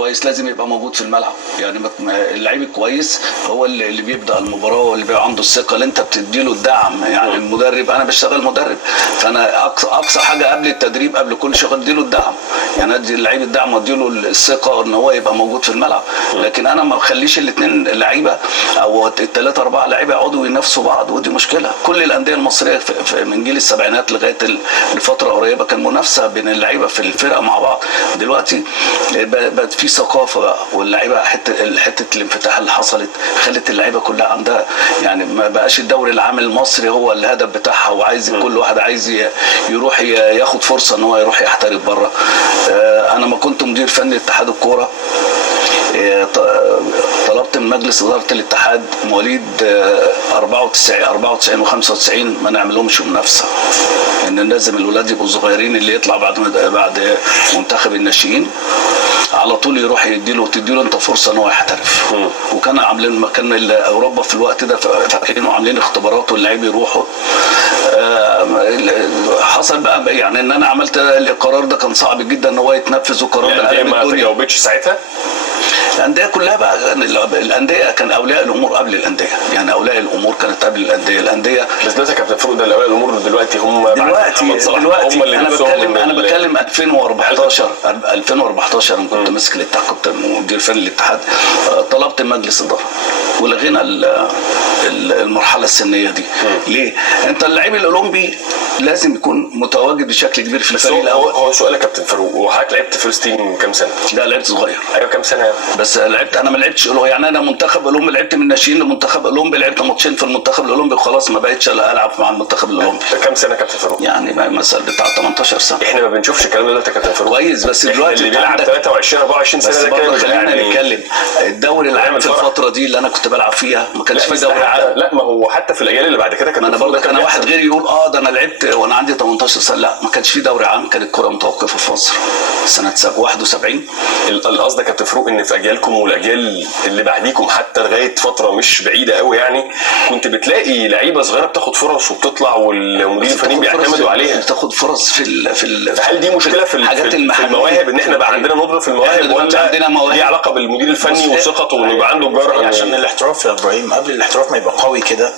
كويس لازم يبقى موجود في الملعب. يعني اللعيب الكويس هو اللي بيبدا المباراه واللي بيبقى عنده الثقه اللي انت بتديله الدعم. يعني المدرب، انا بشتغل مدرب، فانا اقصى حاجه قبل التدريب قبل كل شيء اديله الدعم. يعني ادي اللعيب الدعم واديله الثقه ان هو يبقى موجود في الملعب. لكن انا ما بخليش الاثنين لعيبه او الثلاثه اربعه لعيبه يقعدوا ينافسوا بعض، ودي مشكله. كل الانديه المصريه من جيل السبعينات لغايه لفتره قريبه كان منافسه بين اللعيبه في الفرقه مع بعض. دلوقتي بقت في ثقافه بقى، واللعيبه حته الانفتاح اللي حصلت خلت اللعيبه كلها عندها، يعني ما بقاش الدوري العام المصري هو الهدف بتاعها، وعايز كل واحد عايز يروح ياخد فرصه ان هو يروح يحترف بره. انا ما كنت مدير فني اتحاد الكوره طلبت من مجلس اداره الاتحاد مواليد 94 و95 ما نعملهمش منافسه، ان لازم الولاد يبقوا صغيرين، اللي يطلع بعد منتخب الناشئين على طول يروح تديله انت فرصه ان هو يحترف. وكان عاملين كان اوروبا في الوقت ده كانوا عاملين اختبارات واللعيبه يروحوا. حصل بقى يعني ان انا عملت القرار ده كان صعب جدا ان هو يتنفذ، وقرار ده قلب الدنيا. ما تجاوبتش ساعتها الانديه كلها بقى. الانديه كان اولياء الامور قبل الانديه، يعني اولياء الامور كانت قبل الانديه. بس دلوقتي يا كابتن فاروق ده اولياء الامور دلوقتي هم دلوقتي هم اللي انا بتكلم 2014 انا كنت ماسك الاتحاد، كنت مدير فني الاتحاد. طلبت مجلس اداره ولغينا المرحله السنيه دي. ليه؟ انت اللعيب الاولمبي لازم يكون متواجد بشكل كبير في الفريق الاول. هو سؤال يا كابتن فاروق، وحضرتك لعبت فيرست تيم من كام سنه؟ لا لعبت صغير. ايوه كام سنه؟ بس لعبت، انا ما لعبتش يعني انا منتخب اولمبي لعبت من الناشئين لمنتخب اولمبي، لعبت ماتشين في المنتخب الاولمبي وخلاص ما بقتش العب مع المنتخب الاولمبي. كام سنه يا كابتن فاروق؟ يعني مثلا بتاع 18 سنه. احنا ما بنشوفش الكلام ده دلوقتي يا كابتن فاروق. كويس، بس دلوقتي اللي بيلعب 23 24 سنه ده كده خلينا نتكلم. الدوري العام في الفتره دي اللي انا كنت بلعب فيها ما كانش في دوري عام. لا ما هو حتى في الاجيال اللي بعد كده كان انا واحد غيري يقول ده انا لعبت وانا عندي 18 سنه. لا ما كانش في دوري عام، كانت الكره متوقفه في مصر سنه 71. القصد يا كابتن فاروق ان في اجيالكم والاجيال اللي بعديكم حتى لغايه فتره مش بعيده قوي يعني كنت بتلاقي لعيبه صغيره بتاخد فرص وبتطلع والمدير الفنيين بيعتمدوا عليها. بتاخد فرص في هل دي مشكله في المواهب ان احنا بقى عندنا ندره في المواهب، ولا ليها علاقه بالمدير الفني وثقته وانه يبقى عنده الجرأه؟ عشان الاحتراف يا ابراهيم قبل الاحتراف ما يبقى قوي كده